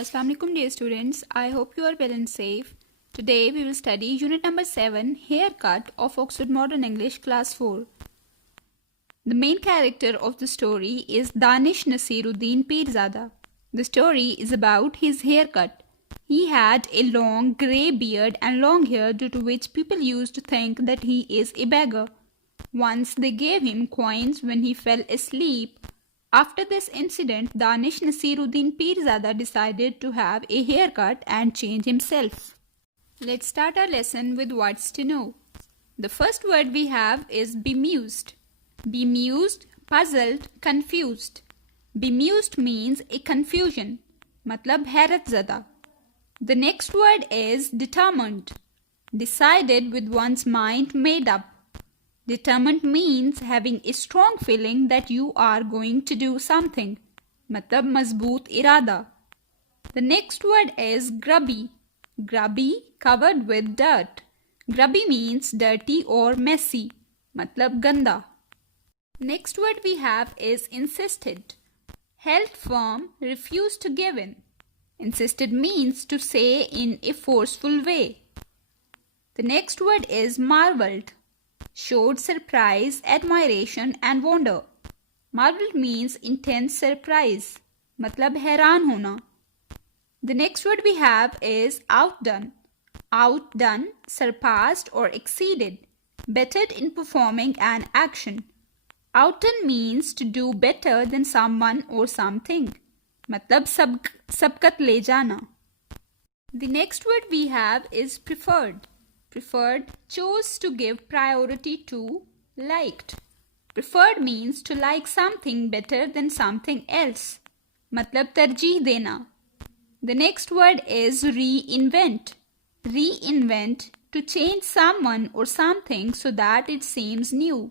Assalamu alaikum dear students, I hope you are well and safe. Today we will study unit number 7, Haircut of Oxford Modern English class 4. The main character of the story is Danish Nasiruddin Pirzada. The story is about his haircut. He had a long grey beard and long hair, due to which people used to think that he is a beggar. Once they gave him coins when he fell asleep. After this incident, Danish Nasiruddin Pirzada decided to have a haircut and change himself. Let's start our lesson with words to know. The first word we have is bemused. Bemused, puzzled, confused. Bemused means a confusion, matlab हैरत ज़दा. The next word is determined. Decided with one's mind made up. Determined means having a strong feeling that you are going to do something. मतलब मजबूत इरादा. The next word is grubby. Grubby, covered with dirt. Grubby means dirty or messy. मतलब गंदा. Next word we have is insisted. Held firm, refused to give in. Insisted means to say in a forceful way. The next word is marveled. Showed surprise, admiration and wonder. Marveled means intense surprise. मतलब हैरान होना. The next word we have is outdone. Outdone, surpassed or exceeded. Bettered in performing an action. Outdone means to do better than someone or something. मतलब सबकत ले जाना. The next word we have is preferred. Preferred, chose to give priority to, liked. Preferred means to like something better than something else. मतलब तरजीह देना. The next word is reinvent. Reinvent, to change someone or something so that it seems new.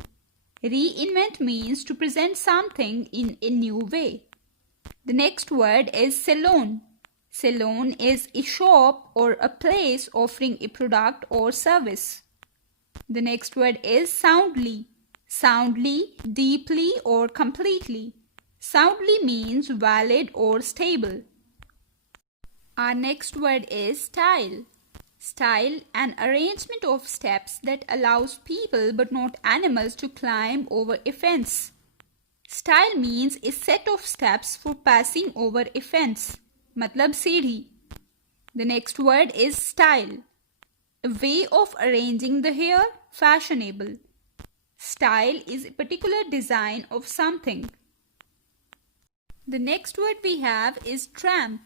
Reinvent means to present something in a new way. The next word is salon. Salon is a shop or a place offering a product or service. The next word is soundly. Soundly, deeply or completely. Soundly means valid or stable. Our next word is style. Style, an arrangement of steps that allows people but not animals to climb over a fence. Style means a set of steps for passing over a fence. मतलब सीढ़ी. The next word is style. A way of arranging the hair, fashionable. Style is a particular design of something. The next word we have is tramp.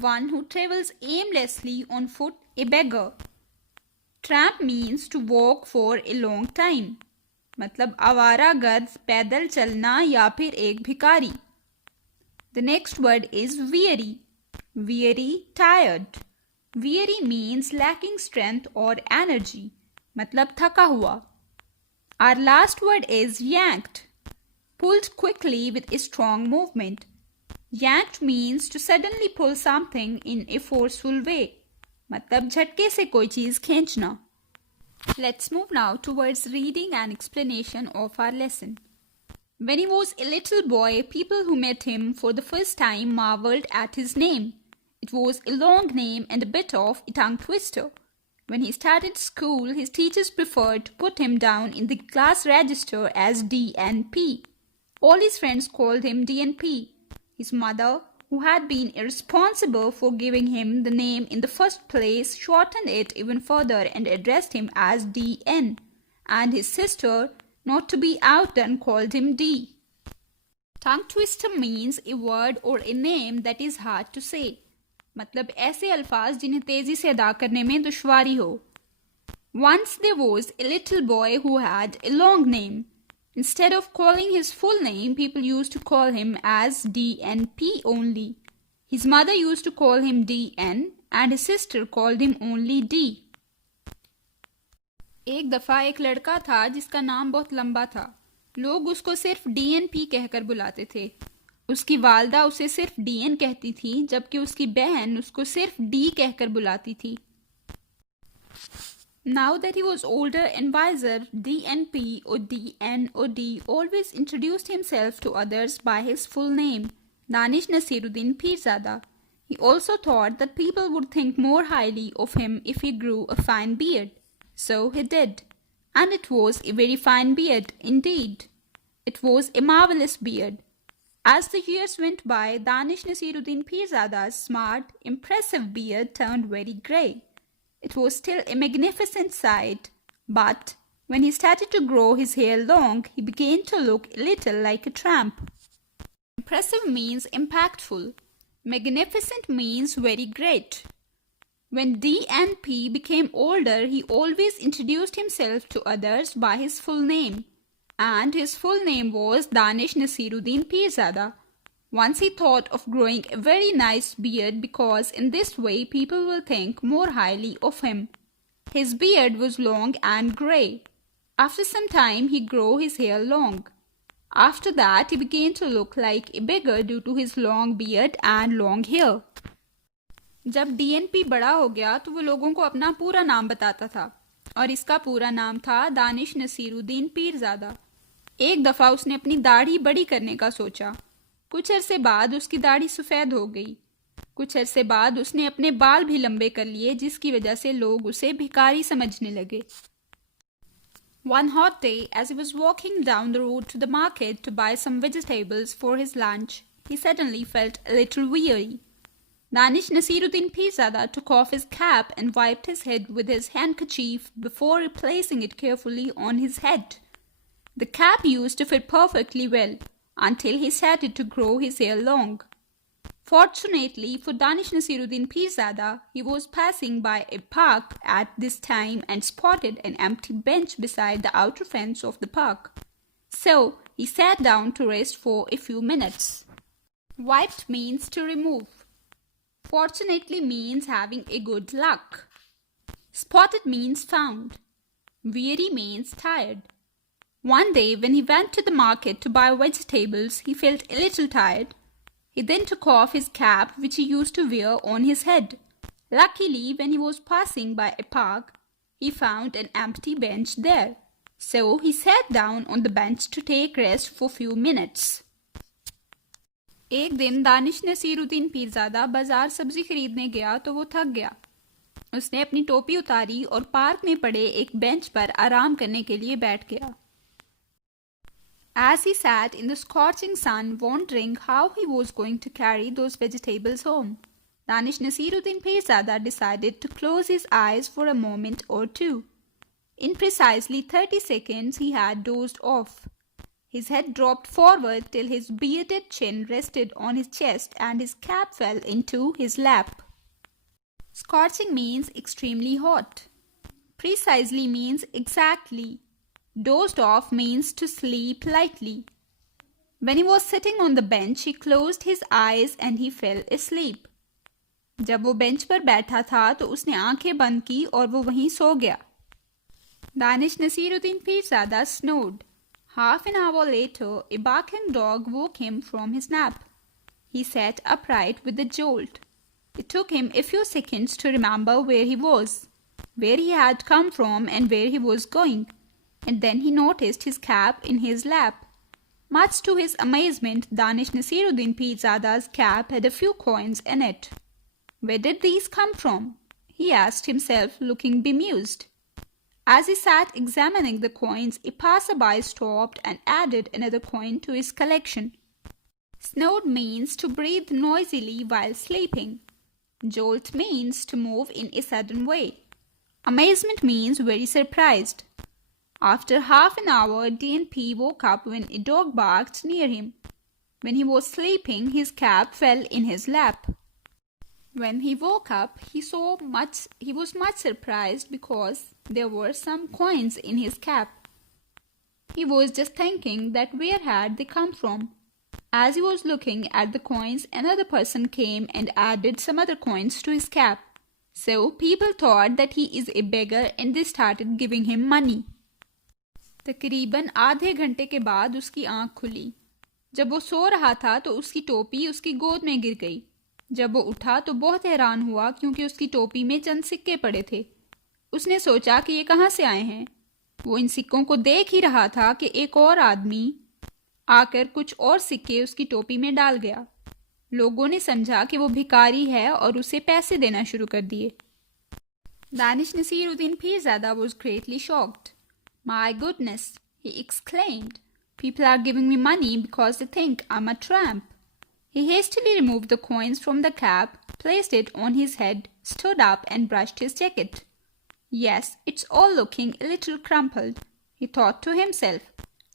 One who travels aimlessly on foot, a beggar. Tramp means to walk for a long time. मतलब आवारा गर्द पैदल चलना या फिर एक भिखारी. The next word is weary. Weary, tired. Weary means lacking strength or energy. मतलब थका हुआ. Our last word is yanked. Pulled quickly with a strong movement. Yanked means to suddenly pull something in a forceful way. मतलब झटके से कोई चीज खींचना. Let's move now towards reading and explanation of our lesson. When he was a little boy, people who met him for the first time marveled at his name. It was a long name and a bit of a tongue twister. When he started school, his teachers preferred to put him down in the class register as DNP. All his friends called him DNP. His mother, who had been irresponsible for giving him the name in the first place, shortened it even further and addressed him as DN. And his sister, not to be outdone, called him D. Tongue twister means a word or a name that is hard to say. मतलब ऐसे अल्फाज जिन्हें तेजी से अदा करने में दुश्वारी हो. Once there was a little boy who had a long name. Instead of calling his full name, people used to call him as DNP only. His mother used to call him DN and his sister called him only D. एक दफ़ा एक लड़का था जिसका नाम बहुत लंबा था. लोग उसको सिर्फ DNP कहकर बुलाते थे. उसकी वालदा उसे सिर्फ DN कहती थी, जबकि उसकी बहन उसको सिर्फ D कहकर बुलाती थी. Now that he was older and wiser, DNP or DN or D always introduced himself to others by his full name, Danish Nasiruddin Pirzada. He also thought that people would think more highly of him if he grew a fine beard. So he did. And it was a very fine beard indeed. It was a marvelous beard. As the years went by, Danish Nasiruddin Pirzada's smart, impressive beard turned very grey. It was still a magnificent sight, but when he started to grow his hair long, he began to look a little like a tramp. Impressive means impactful. Magnificent means very great. When D&P became older, he always introduced himself to others by his full name. And his full name was Danish Nasiruddin Pirzada. Once he thought of growing a very nice beard because in this way people will think more highly of him. His beard was long and grey. After some time he grew his hair long. After that he began to look like a beggar due to his long beard and long hair. जब DNP बड़ा हो गया तो वो लोगों को अपना पूरा नाम बताता था और इसका पूरा नाम था दानिश नसीरुद्दीन पीरजादा। एक दफ़ा उसने अपनी दाढ़ी बड़ी करने का सोचा। कुछ अरसे बाद उसकी दाढ़ी सफ़ेद हो गई। कुछ अरसे बाद उसने अपने बाल भी लंबे कर लिए जिसकी वजह से लोग उसे भिखारी समझने लगे। One hot day, as he was walking down the road to the market to buy some vegetables for his lunch, he suddenly felt a little weary. Danish Nasiruddin Pirzada took off his cap and wiped his head with his handkerchief before replacing it carefully on his head. The cap used to fit perfectly well until he started to grow his hair long. Fortunately for Danish Nasiruddin Pirzada, he was passing by a park at this time and spotted an empty bench beside the outer fence of the park. So he sat down to rest for a few minutes. Wiped means to remove. Fortunately means having a good luck. Spotted means found. Weary means tired. One day when he went to the market to buy vegetables, he felt a little tired. He then took off his cap which he used to wear on his head. Luckily, when he was passing by a park, he found an empty bench there. So he sat down on the bench to take rest for few minutes. एक दिन दानिश नसीरुद्दीन पीरजादा बाजार सब्जी खरीदने गया तो वो थक गया। उसने अपनी टोपी उतारी और पार्क में पड़े एक बेंच पर आराम करने के लिए बैठ गया। As he sat in the scorching sun wondering how he was going to carry those vegetables home, Danish Nasiruddin Pirzada decided to close his eyes for a moment or two. In precisely 30 seconds he had dozed off. His head dropped forward till his bearded chin rested on his chest and his cap fell into his lap. Scorching means extremely hot. Precisely means exactly. Dozed off means to sleep lightly. When he was sitting on the bench, he closed his eyes and he fell asleep. जब वो bench पर बैठा था तो उसने आंखें बंद की और वो वहीं सो गया। Danish Nasiruddin Pirzada snored. Half an hour later, a barking dog woke him from his nap. He sat upright with a jolt. It took him a few seconds to remember where he was, where he had come from and where he was going. And then he noticed his cap in his lap. Much to his amazement, Danish Nasiruddin Pirzada's cap had a few coins in it. Where did these come from? He asked himself, looking bemused. As he sat examining the coins, a passerby stopped and added another coin to his collection. Snored means to breathe noisily while sleeping. Jolt means to move in a sudden way. Amazement means very surprised. After half an hour, D&P woke up when a dog barked near him. When he was sleeping, his cap fell in his lap. When he woke up, he was much surprised because there were some coins in his cap. He was just thinking that where had they come from. As he was looking at the coins, another person came and added some other coins to his cap. So people thought that he is a beggar and they started giving him money. तकरीबन आधे घंटे के बाद उसकी आंख खुली। जब वो सो रहा था तो उसकी टोपी उसकी गोद में गिर गई। जब वो उठा तो बहुत हैरान हुआ क्योंकि उसकी टोपी में चंद सिक्के पड़े थे। उसने सोचा कि ये कहाँ से आए हैं। वो इन सिक्कों को देख ही रहा था कि एक और आदमी आकर कुछ और सिक्के उसकी टोपी में डाल गया। लोगों ने समझा कि वो भिखारी है और उसे पैसे देना शुरू कर दिए। Danish Naseeruddin Pirzada was greatly shocked. My goodness, he exclaimed. People are giving me money because they think I'm a tramp. He hastily removed the coins from the cap, placed it on his head, stood up and brushed his jacket. Yes, it's all looking a little crumpled, he thought to himself.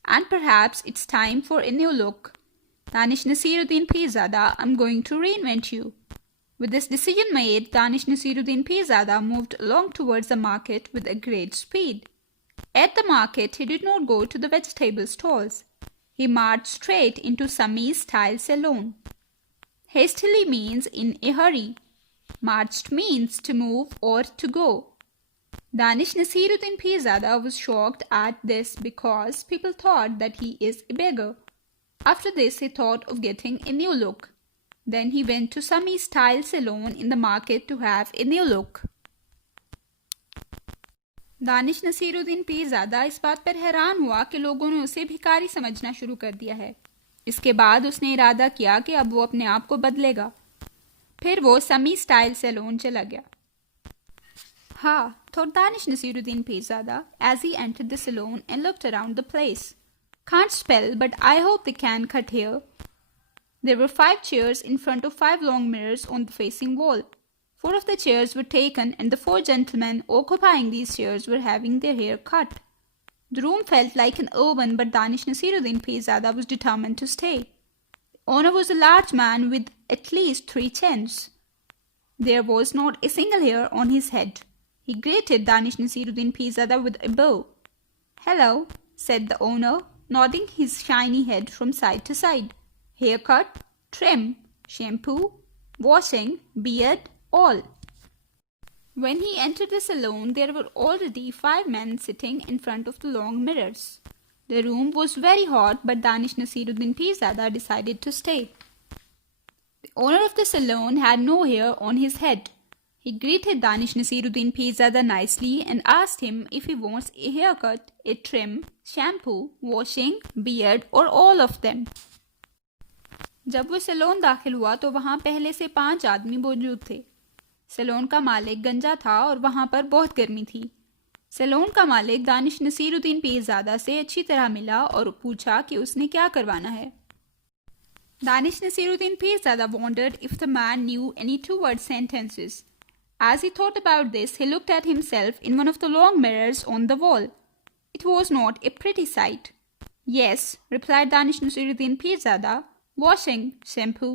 And perhaps it's time for a new look. Danish Nasiruddin Pirzada, I'm going to reinvent you. With this decision made, Danish Nasiruddin Pirzada moved along towards the market with a great speed. At the market, he did not go to the vegetable stalls. He marched straight into Sami's tile salon. Hastily means in a hurry. Marched means to move or to go. Danish Nasiruddin Pirzada was shocked at this because people thought that he is a beggar. After this, he thought of getting a new look. Then he went to Sami's tile salon in the market to have a new look. Danish Naseeruddin Pirzada इस बात पर हैरान हुआ कि लोगों ने उसे भिखारी समझना शुरू कर दिया है। इसके बाद उसने इरादा किया कि अब वो अपने आप को बदलेगा। फिर वो समी स्टाइल सैलून चला गया। Ha, thought Danish Nasiruddin Pirzada as he entered the saloon and looked around the place. Can't spell, but I hope they can cut here. There were 5 chairs in front of 5 long mirrors on the facing wall. 4 of the chairs were taken and the 4 gentlemen occupying these chairs were having their hair cut. The room felt like an oven, but Danish Nasiruddin Pirzada was determined to stay. The owner was a large man with at least 3 chins. There was not a single hair on his head. He greeted Danish Nasiruddin Pirzada with a bow. "Hello," said the owner, nodding his shiny head from side to side. "Haircut, trim, shampoo, washing, beard, all." When he entered the salon, there were already 5 men sitting in front of the long mirrors. The room was very hot, but Danish Nasiruddin Pirzada decided to stay. The owner of the salon had no hair on his head. He greeted Danish Nasiruddin Pirzada nicely and asked him if he wants a haircut, a trim, shampoo, washing, beard or all of them. जब वो salon दाखिल हुआ तो वहाँ पहले से 5 आदमी मौजूद थे। सैलून का मालिक गंजा था और वहाँ पर बहुत गर्मी थी। सैलून का मालिक दानिश नसीरुद्दीन पीरज़ादा से अच्छी तरह मिला और पूछा कि उसने क्या करवाना है। Danish Nasiruddin Pirzada wondered if the man knew any 2-word sentences. As he thought about this, he looked at himself in one of the long mirrors on the wall. It was not a pretty sight. "Yes," replied Danish Nasiruddin Pirzada. "Washing, shampoo,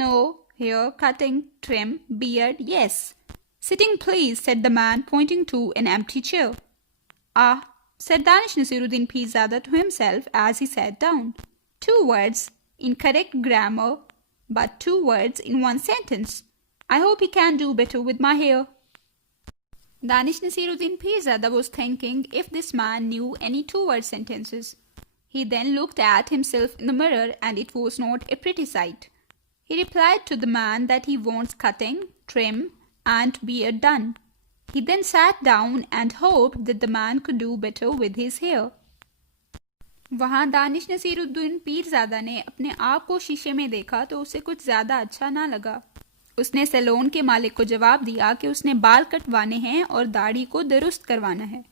no, hair, cutting, trim, beard, yes." "Sitting, please," said the man, pointing to an empty chair. "Ah," said Danish Nasiruddin Pirzada to himself as he sat down. 2 words, incorrect grammar, but 2 words in one sentence. I hope he can do better with my hair. Danish Nasiruddin Pirzada was thinking if this man knew any 2-word sentences. He then looked at himself in the mirror and it was not a pretty sight. He replied to the man that he wants cutting, trim and beard done. He then sat down and hoped that the man could do better with his hair. वहाँ दानिश नसीरुद्दीन पीरज़ादा ने अपने आप को शीशे में देखा तो उसे कुछ ज़्यादा अच्छा ना लगा। उसने सैलून के मालिक को जवाब दिया कि उसने बाल कटवाने हैं और दाढ़ी को दुरुस्त करवाना है।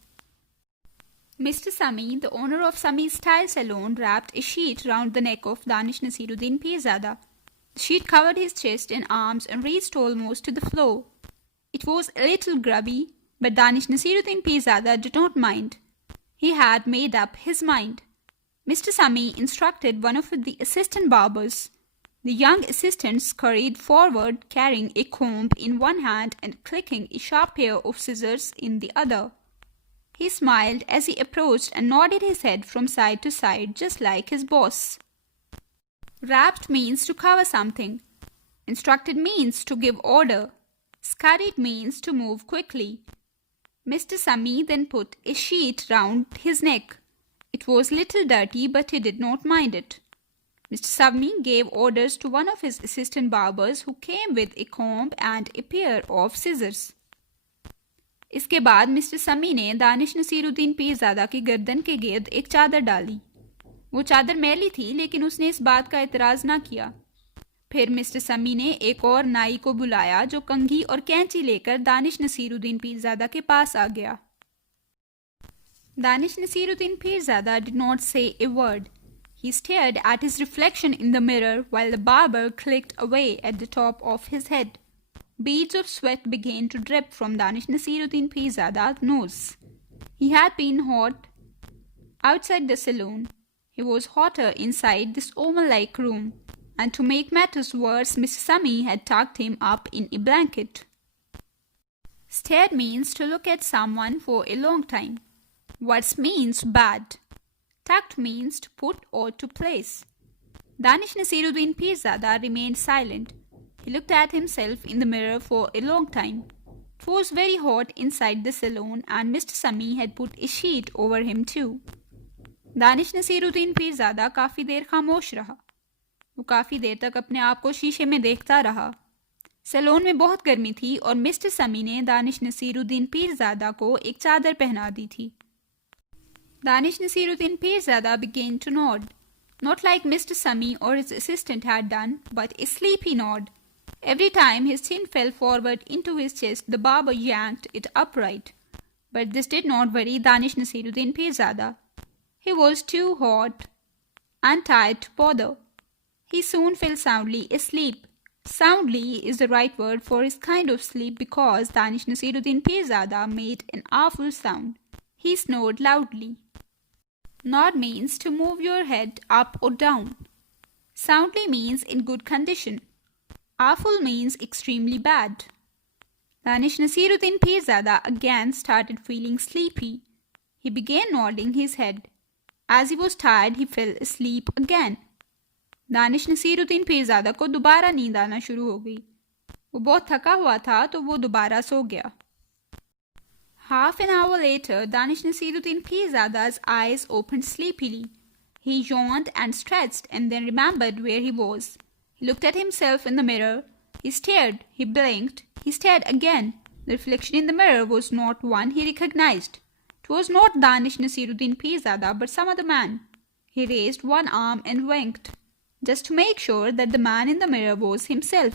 Mr. Sami, the owner of Sami's Style Salon, wrapped a sheet round the neck of Danish Nasiruddin Pirzada. The sheet covered his chest and arms and reached almost to the floor. It was a little grubby, but Danish Nasiruddin Pirzada did not mind. He had made up his mind. Mr. Sami instructed one of the assistant barbers. The young assistant scurried forward, carrying a comb in one hand and clicking a sharp pair of scissors in the other. He smiled as he approached and nodded his head from side to side, just like his boss. Wrapped means to cover something. Instructed means to give order. Scurried means to move quickly. Mr. Sami then put a sheet round his neck. It was little dirty, but he did not mind it. Mr. Sami gave orders to one of his assistant barbers who came with a comb and a pair of scissors. इसके बाद mister समी ने दानिश नसीरुद्दीन पीरज़ादा की गर्दन के गिर्द एक चादर डाली। वो चादर मैली थी, लेकिन उसने इस बात का एतराज़ ना किया। फिर मिस्टर समी ने एक और नाई को बुलाया जो कंघी और कैंची लेकर दानिश नसीरुद्दीन पीरजादा के पास आ गया। Danish Naseeruddin Pirzada did not say a word. He stared at his reflection in the mirror while the barber clicked away at the top of his head. Beads of sweat began to drip from Danish Nasiruddin Pirzada's nose. He had been hot outside the saloon. He was hotter inside this oval-like room, and to make matters worse, Mr. Sami had tucked him up in a blanket. Stare means to look at someone for a long time. Worse means bad. Tucked means to put or to place. Danish Nasiruddin Pirzada remained silent. He looked at himself in the mirror for a long time. It was very hot inside the saloon and Mr. Sami had put a sheet over him too. Danish Naseeruddin Pirzada काफ़ी देर खामोश रहा। वो काफ़ी देर तक अपने आप को शीशे में देखता रहा। सैलून में बहुत गर्मी थी और मिस्टर समी ने दानिश नसीरुद्दीन पीरजादा को एक चादर पहना दी थी। Danish Naseeruddin Pirzada began to nod, not like Mr. Sami or his assistant had done, but a sleepy nod. Every time his chin fell forward into his chest, the barber yanked it upright. But this did not worry Danish Nasiruddin Pirzada. He was too hot and tired to bother. He soon fell soundly asleep. Soundly is the right word for his kind of sleep because Danish Nasiruddin Pirzada made an awful sound. He snored loudly. Nod means to move your head up or down. Soundly means in good condition. Awful means extremely bad. Danish Nasiruddin Pirzada again started feeling sleepy. He began nodding his head. As he was tired, he fell asleep again. Danish Naseeruddin Pirzada को दोबारा नींद आना शुरू हो गई। वो बहुत थका हुआ था तो वो दोबारा सो गया। Half an hour later, Danish Nasiruddin Pirzada's eyes opened sleepily. He yawned and stretched and then remembered where he was. He looked at himself in the mirror. He stared. He blinked. He stared again. The reflection in the mirror was not one he recognized. It was not Danish Nasiruddin Pirzada but some other man. He raised one arm and winked, just to make sure that the man in the mirror was himself.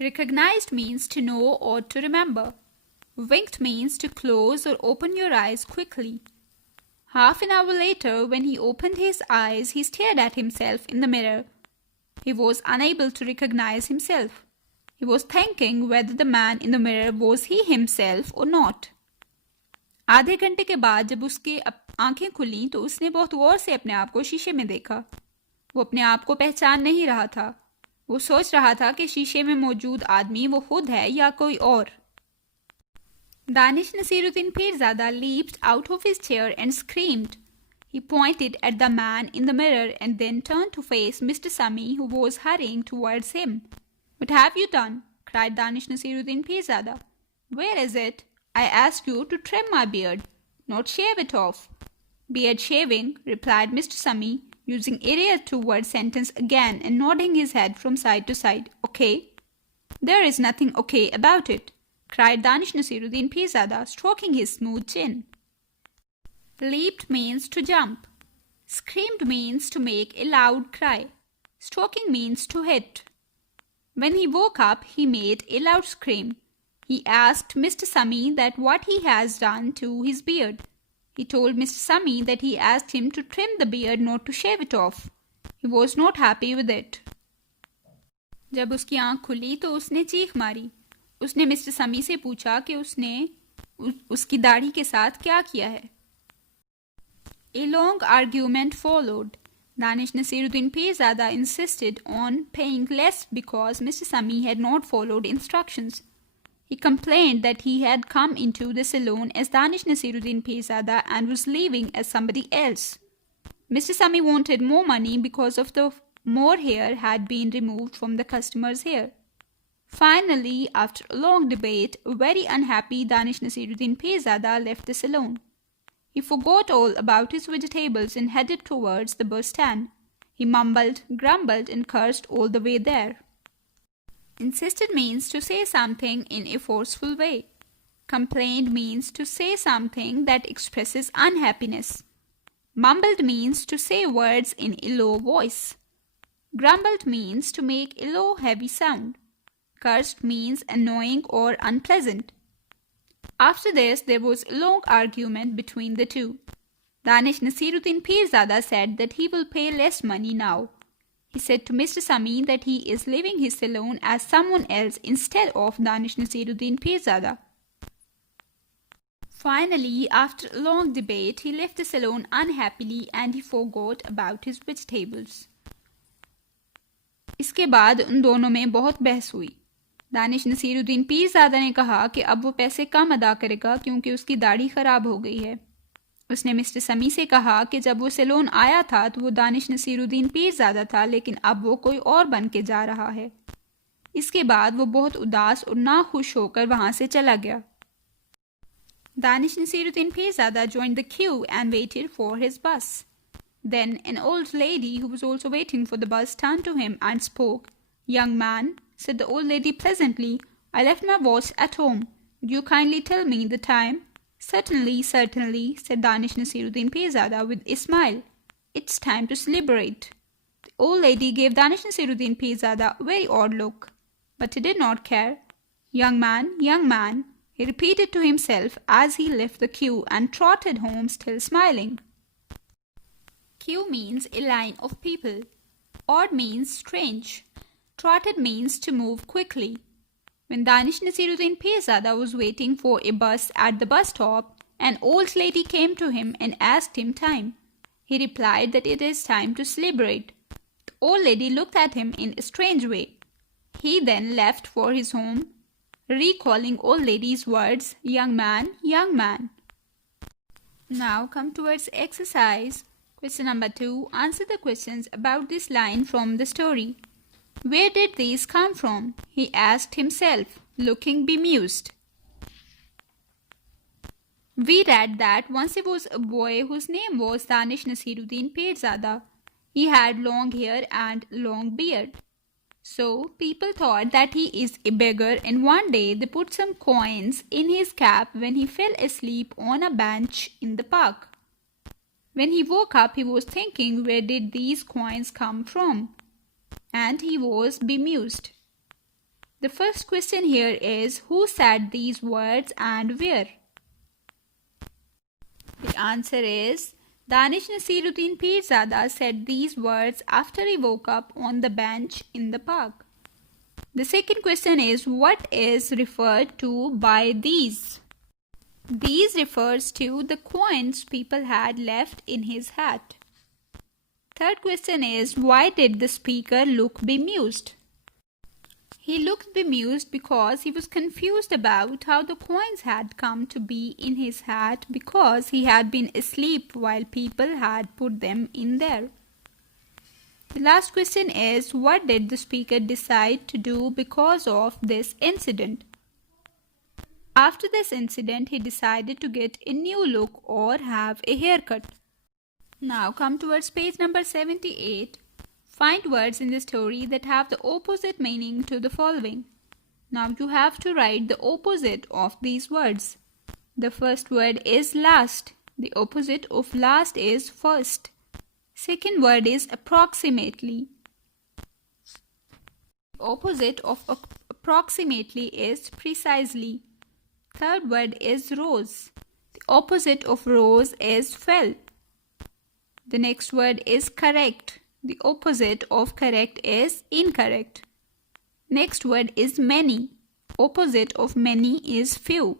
Recognized means to know or to remember. Winked means to close or open your eyes quickly. Half an hour later, when he opened his eyes, he stared at himself in the mirror. He was unable to recognize himself. He was thinking whether the man in the mirror was he himself or not. आधे घंटे के बाद जब उसके आंखें खुली तो उसने बहुत गौर से अपने आप को शीशे में देखा। वो अपने आप को पहचान नहीं रहा था। वो सोच रहा था कि शीशे में मौजूद आदमी वो खुद है या कोई और। Danish Nasiruddin Pirzada leaped out of his chair and screamed. He pointed at the man in the mirror and then turned to face Mr. Sami, who was hurrying towards him. "What have you done?" cried Danish Nasiruddin Pirzada. "Where is it? I asked you to trim my beard, not shave it off." "Beard shaving," replied Mr. Sami, using area to word sentence again and nodding his head from side to side. "Okay." "There is nothing okay about it," cried Danish Nasiruddin Pirzada, stroking his smooth chin. Leaped means to jump. Screamed means to make a loud cry. Stroking means to hit. When he woke up, he made a loud scream. He asked Mr. Sami that what he has done to his beard. He told Mr. Sami that he asked him to trim the beard, not to shave it off. He was not happy with it. जब उसकी आंख खुली तो उसने चीख मारी। उसने mister समी से पूछा कि उसने उसकी दाढ़ी के साथ क्या किया है। A long argument followed. Danish Nasiruddin Pirzada insisted on paying less because Mr. Sami had not followed instructions. He complained that he had come into the saloon as Danish Nasiruddin Pirzada and was leaving as somebody else. Mr. Sami wanted more money because of the more hair had been removed from the customer's hair. Finally, after a long debate, a very unhappy Danish Nasiruddin Pirzada left the saloon. He forgot all about his vegetables and headed towards the bus stand. He mumbled, grumbled, and cursed all the way there. Insisted means to say something in a forceful way. Complained means to say something that expresses unhappiness. Mumbled means to say words in a low voice. Grumbled means to make a low, heavy sound. Cursed means annoying or unpleasant. After this, there was a long argument between the two. Danish Nasiruddin Pirzada said that he will pay less money now. He said to Mr. Sami that he is leaving his salon as someone else instead of Danish Nasiruddin Pirzada. Finally, after a long debate, he left the salon unhappily and he forgot about his vegetables. इसके बाद उन दोनों में बहुत बहस हुई. दानिश नसीरुद्दीन पीरज़ादा ने कहा कि अब वो पैसे कम अदा करेगा क्योंकि उसकी दाढ़ी ख़राब हो गई है. उसने मिस्टर समी से कहा कि जब वो सैलून आया था तो वो दानिश नसीरुद्दीन पीरज़ादा था, लेकिन अब वो कोई और बन के जा रहा है. इसके बाद वो बहुत उदास और नाखुश होकर वहाँ से चला गया. Danish Naseeruddin Pirzada joined the queue and waited for his bus. Then an old lady who was also waiting for the bus turned to him and spoke. "Young man," said the old lady pleasantly, "I left my watch at home. Would you kindly tell me the time?" "Certainly, certainly," said Danish Nasiruddin Pirzada with a smile. "It's time to celebrate." The old lady gave Danish Nasiruddin Pirzada a very odd look, but he did not care. Young man," he repeated to himself as he left the queue and trotted home still smiling. Queue means a line of people. Odd means strange. Trotted means to move quickly. When Danish Nasiruddin Pirzada was waiting for a bus at the bus stop, an old lady came to him and asked him time. He replied that it is time to celebrate. The old lady looked at him in a strange way. He then left for his home, recalling old lady's words, young man, young man. Now come towards exercise. Question number 2. Answer the questions about this line from the story. Where did these come from? He asked himself, looking bemused. We read that once there was a boy whose name was Danish Nasiruddin Pirzada. He had long hair and long beard. So people thought that he is a beggar, and one day they put some coins in his cap when he fell asleep on a bench in the park. When he woke up, he was thinking, where did these coins come from? And he was bemused. The first question here is, who said these words and where? The answer is, Danish Nasiruddin Pirzada said these words after he woke up on the bench in the park. The second question is, what is referred to by these? These refers to the coins people had left in his hat. Third question is, why did the speaker look bemused? He looked bemused because he was confused about how the coins had come to be in his hat because he had been asleep while people had put them in there. The last question is, what did the speaker decide to do because of this incident? After this incident, he decided to get a new look or have a haircut. Now come towards page number 78. Find words in the story that have the opposite meaning to the following. Now you have to write the opposite of these words. The first word is last. The opposite of last is first. Second word is approximately. The opposite of approximately is precisely. Third word is rose. The opposite of rose is fell. The next word is correct. The opposite of correct is incorrect. Next word is many. Opposite of many is few.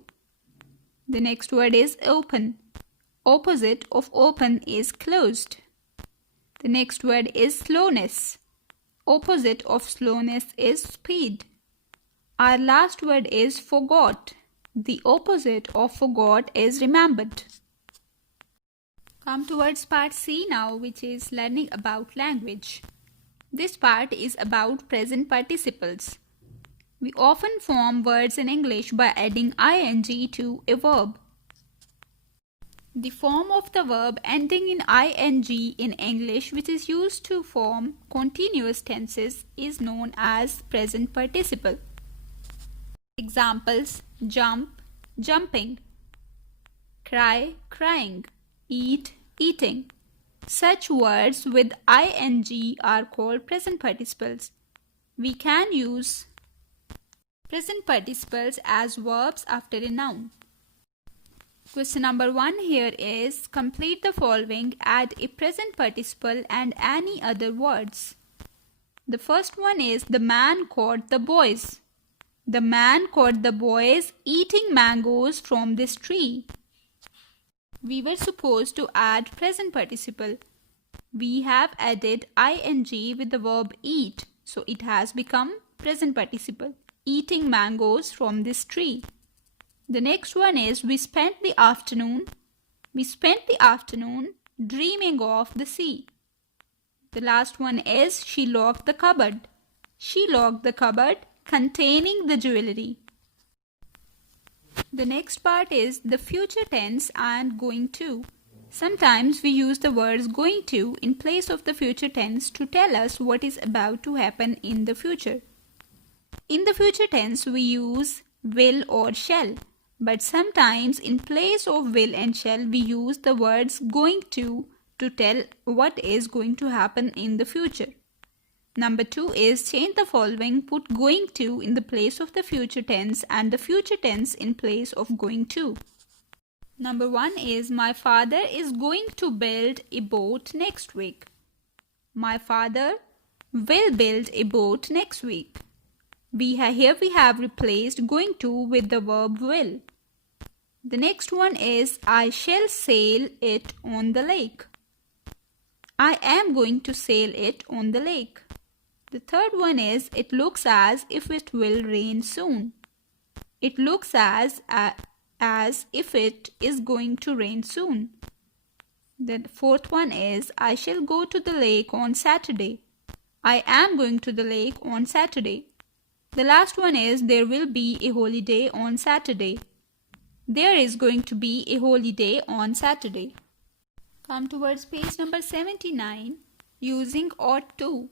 The next word is open. Opposite of open is closed. The next word is slowness. Opposite of slowness is speed. Our last word is forgot. The opposite of forgot is remembered. Come towards part C now, which is learning about language. This part is about present participles. We often form words in English by adding ing to a verb. The form of the verb ending in ing in English, which is used to form continuous tenses, is known as present participle. Examples: jump, jumping; cry, crying; eat, eating; Such words with ing are called present participles. We can use present participles as verbs after a noun. Question number 1 here is, complete the following, add a present participle and any other words. The first one is, the man caught the boys. The man caught the boys eating mangoes from this tree. We were supposed to add present participle. We have added ing with the verb eat, so it has become present participle. Eating mangoes from this tree. The next one is, we spent the afternoon dreaming of the sea. The last one is, she locked the cupboard. She locked the cupboard containing the jewelry. The next part is the future tense and going to. Sometimes we use the words going to in place of the future tense to tell us what is about to happen in the future. In the future tense we use will or shall, but sometimes in place of will and shall we use the words going to tell what is going to happen in the future. Number 2 is, change the following, put going to in the place of the future tense and the future tense in place of going to. Number 1 is, my father is going to build a boat next week. My father will build a boat next week. Here we have replaced going to with the verb will. The next one is, I shall sail it on the lake. I am going to sail it on the lake. The third one is, it looks as if it will rain soon. It looks as if it is going to rain soon. The fourth one is, I shall go to the lake on Saturday. I am going to the lake on Saturday. The last one is, there will be a holiday on Saturday. There is going to be a holiday on Saturday. Come towards page number 79, using ought to.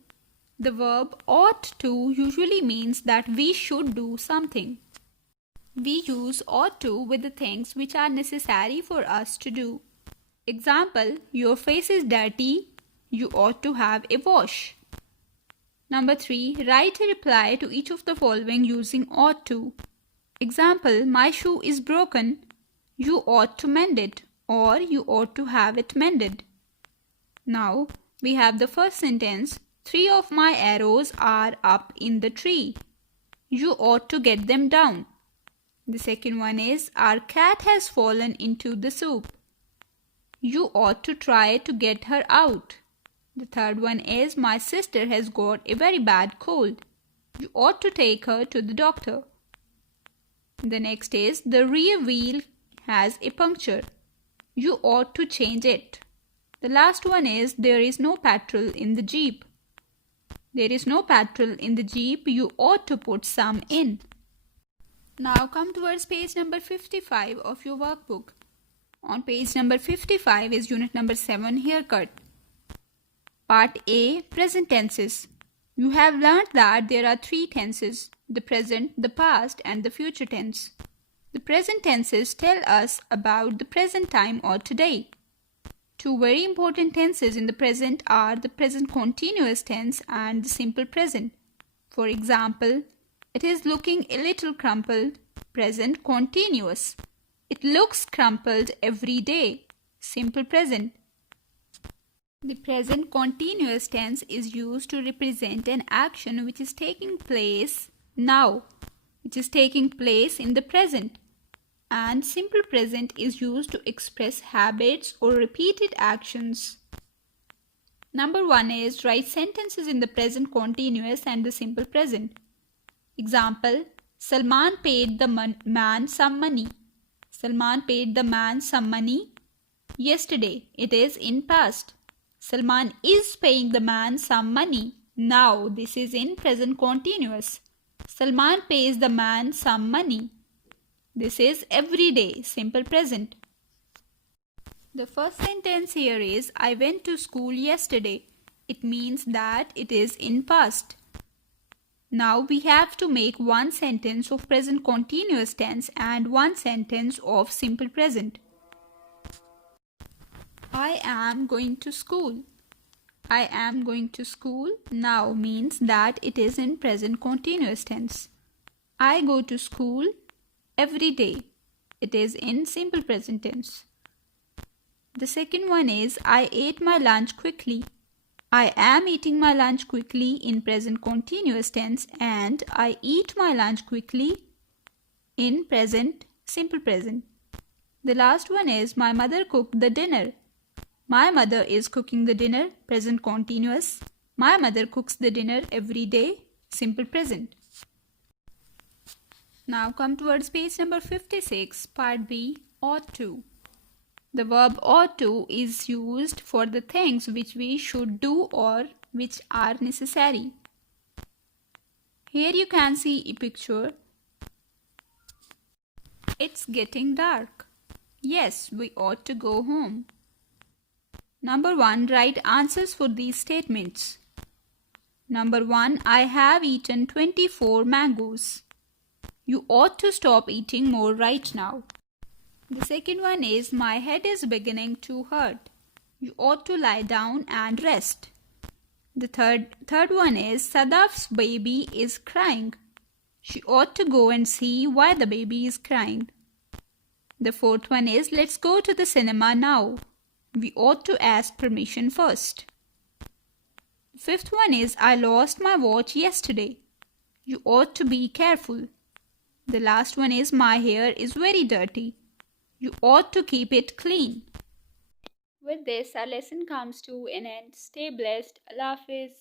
The verb ought to usually means that we should do something. We use ought to with the things which are necessary for us to do. Example, your face is dirty, you ought to have a wash. Number 3, write a reply to each of the following using ought to. Example, my shoe is broken, you ought to mend it, or you ought to have it mended. Now, we have the first sentence, 3 of my arrows are up in the tree. You ought to get them down. The second one is, our cat has fallen into the soup. You ought to try to get her out. The third one is, my sister has got a very bad cold. You ought to take her to the doctor. The next is, the rear wheel has a puncture. You ought to change it. The last one is, there is no petrol in the jeep. There is no petrol in the jeep, you ought to put some in. Now come towards page number 55 of your workbook. On page number 55 is unit number 7, haircut. Part A, present tenses. You have learnt that there are 3 tenses, the present, the past and the future tense. The present tenses tell us about the present time or today. 2 very important tenses in the present are the present continuous tense and the simple present. For example, it is looking a little crumpled, present continuous. It looks crumpled every day, simple present. The present continuous tense is used to represent an action which is taking place now, which is taking place in the present. And simple present is used to express habits or repeated actions. Number 1 is, write sentences in the present continuous and the simple present. Example, Salman paid the man some money. Salman paid the man some money yesterday. It is in past. Salman is paying the man some money. Now this is in present continuous. Salman pays the man some money. This is every day, simple present. The first sentence here is, I went to school yesterday. It means that it is in past. Now we have to make one sentence of present continuous tense and one sentence of simple present. I am going to school. I am going to school now means that it is in present continuous tense. I go to school every day. It is in simple present tense. The second one is I ate my lunch quickly. I am eating my lunch quickly in present continuous tense and I eat my lunch quickly in present simple present. The last one is my mother cooked the dinner. My mother is cooking the dinner, present continuous. My mother cooks the dinner every day, simple present. Now come towards page number 56, part B, ought to. The verb ought to is used for the things which we should do or which are necessary. Here you can see a picture. It's getting dark. Yes, we ought to go home. Number 1, write answers for these statements. Number 1, I have eaten 24 mangoes. You ought to stop eating more right now. The second one is my head is beginning to hurt. You ought to lie down and rest. The third one is Sadaf's baby is crying. She ought to go and see why the baby is crying. The fourth one is let's go to the cinema now. We ought to ask permission first. The fifth one is I lost my watch yesterday. You ought to be careful. The last one is my hair is very dirty. You ought to keep it clean. With this, our lesson comes to an end. Stay blessed. Allah Hafiz.